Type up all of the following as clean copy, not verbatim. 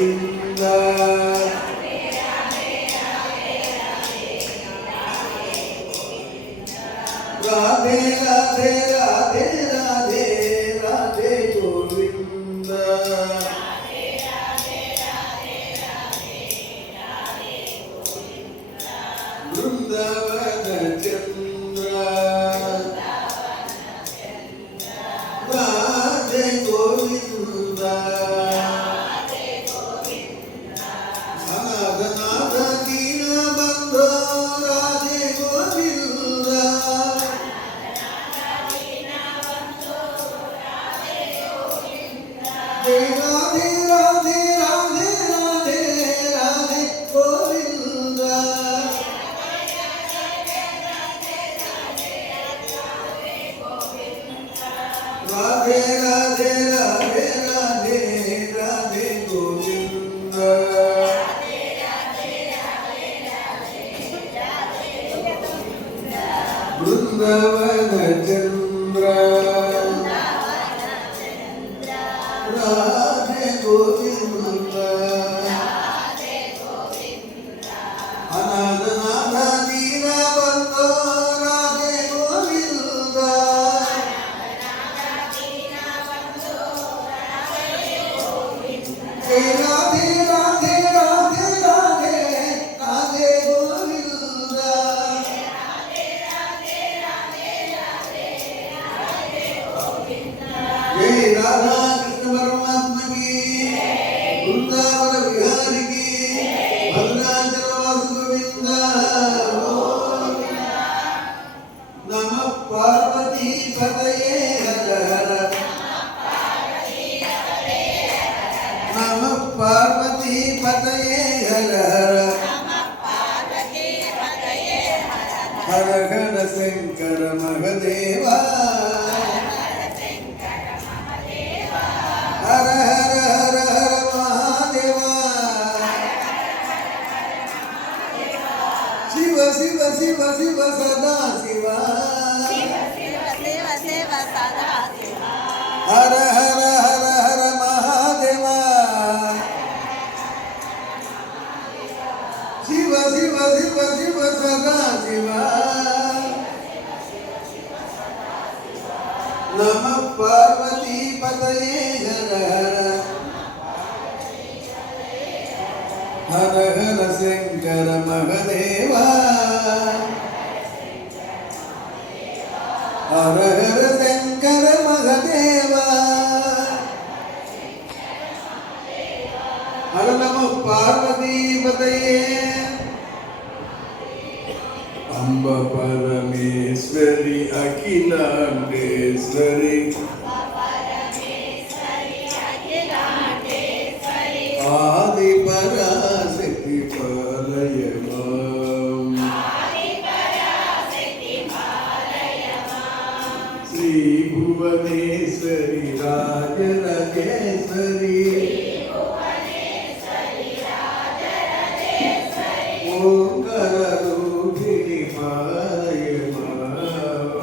ಗೋವಿಂದ ರಾಧೆ ರಾಧೆ ರಾಧೆ ರಾಧೆ ರಾಧೆ ಗೋವಿಂದ ಬೃಂದಾವನ ಚಂದ್ರ ರಾಧೆ ಗೋವಿಂದ ಅನಾಥನಾಥ ದೀನ ಬಂಧೋ ರಾಧೆ ಗೋವಿಂದ ರಾಧೆ ರಾಧೆ ರಾಧೆ ರಾಧೆ ರಾಧೆ ಗೋವಿಂದ ರಾಧೆ ರಾಧೆ ರಾಧೆ ರಾಧೆ ರಾಧೆ ಗೋವಿಂದ ಬೃಂದಾವನ ಚಂದ್ರ ರಾಧೆ ಗೋವಿಂದ ಅನಾಥನಾಥ ದೀನ ಬಂಧೋ ರಾಧೆ ಗೋವಿಂದ ರಾಧೆ ರಾಧೆ ರಾಧೆ ರಾಧೆ ರಾಧೆ ಗೋವಿಂದ ಜೈ ರಾಧಾ ಕೃಷ್ಣ ಪರಮಾತ್ಮ ಕಿ ವೃಂದಾವನ ವಿಹಾರಿ ಕಿ ಭದ್ರಾಚಲ ವಾಸ ಗೋವಿಂದ ನಮ ಪಾರ್ವತಿ ಪತಯೇ ಹರ ಹರ ನಮ ಪಾರ್ವತಿ ಪತಯೇ ಹರ ಹರ ಹರ ಹರ ಶಂಕರ ಮಹದೇವ ಹರ ಹರ ಹರ ಹರ ಮಹಾದೇವ ಶಿವ ಶಿವ ಶಿವ ಶಿವ ಸದಾ ಶಿವ ಹರ ಹರ ಹರ ಹರ ಮಹಾದೇವ ಶಿವ ಶಿವ ಶಿವ ಶಿವ ಸದಾ ಶಿವ ನಮ ಪಾರ್ವತಿ ಪತಯೇ ಹರ ಹರ ಹರ ಹರ ಶಂಕರ ಮಹದೇವ ಹರ ಹರ ಶಂಕರ ಮಹದೇವ ಹರ ನಮ ಪಾರ್ವತಿ ಪತಯೇ ಅಂಬ ಪರಮೇಶ್ವರಿ ಅಖಿಲಾಂಡೇಶ್ವರಿ ಆದಿ ಪರಾಶಕ್ತಿ ಪಾಲಯ ಮಾಂ ಶ್ರೀ ಭುವನೇಶ್ವರಿ ರಾಜರಾಜೇಶ್ವರಿ ಓಂಕಾರ ರೂಪಿಣಿ ಪಾಲಯ ಮಾಂ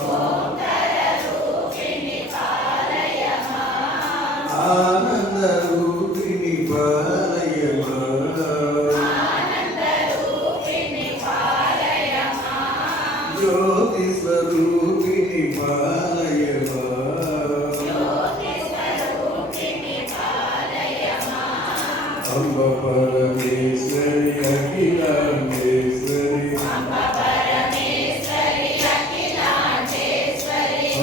ಆನಂದ ರೂಪಿಣಿ ಪಾಲಯ ಮಾಂ ಜ್ಯೋತಿ ಸ್ವರೂಪಿಣಿ ಪಾಲಯ ಮಾಂ ಅಂಬ ಪರಮೇಶ್ವರಿ ಅಖಿಲಾಂಡೇಶ್ವರಿ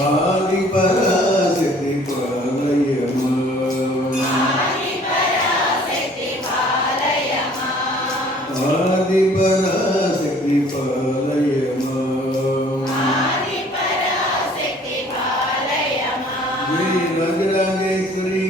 ಆದಿ ಪರಾಶಕ್ತಿ ಪಾಲಯ ಮಾಂ ಆದಿ ಪರಾಶಕ್ತಿ ಪಾಲಯ ಮಾಂ ಜೈ ರಾಜರಾಜೇಶ್ವರಿ